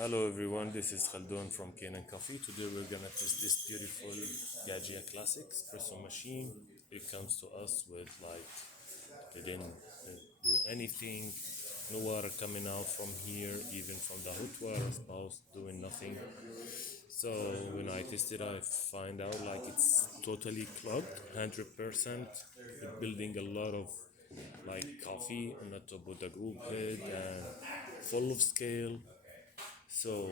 Hello everyone, this is Khaldun from Kanen Coffee. Today we're gonna test this beautiful Gaggia Classic espresso machine. It comes to us with like, they didn't do anything, no water coming out from here, even from the hot water spout, doing nothing. So when I tested, I find out like it's totally clogged, 100%. It building a lot of like coffee on the top of the group head and full of scale. So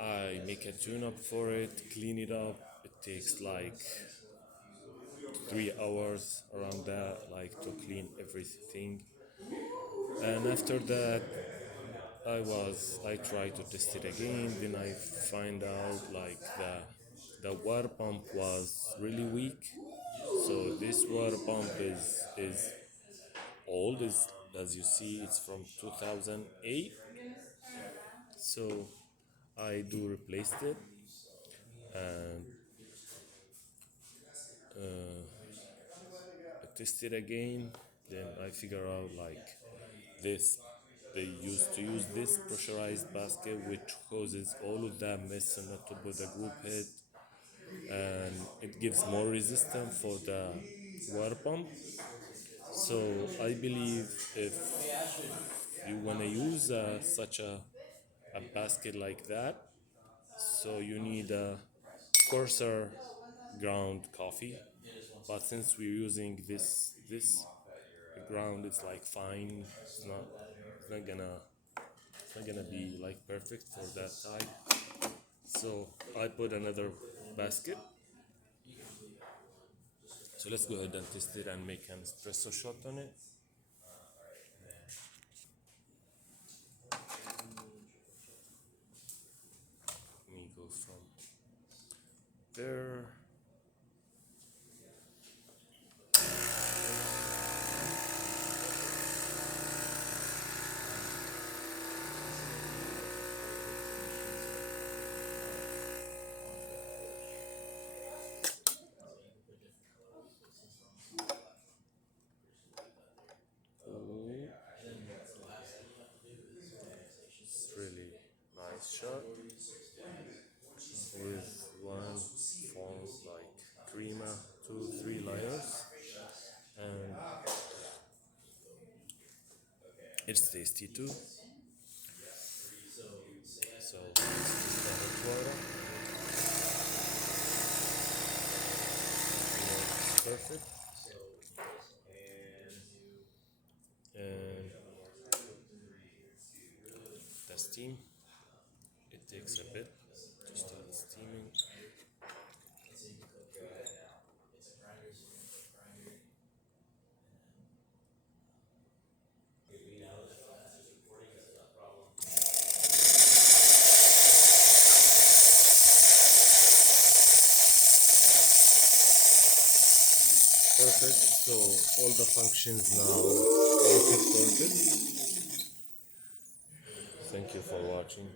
I make a tune up for it, clean it up. It takes like 3 hours around that, like to clean everything. And after that, I tried to test it again. Then I find out like the water pump was really weak. So this water pump is old. Is as you see, it's from 2008. So I do replaced it and I test it again. Then I figure out like this. They used to use this pressurized basket, which causes all of that mess on the top of the group head, and it gives more resistance for the water pump. So I believe if you wanna use such a basket like that, so you need a coarser ground coffee. But since we're using this ground, it's like fine. It's not gonna it's not gonna be like perfect for that type. So I put another basket. So let's go ahead and test it and make an espresso shot on it. Let me go from there. It's really nice shot with one form like crema, 2, 3 layers, and it's tasty too. So this is the hot water. It's perfect. And the steam, it takes a bit to start steaming. Perfect. So all the functions now work perfect. Thank you for watching.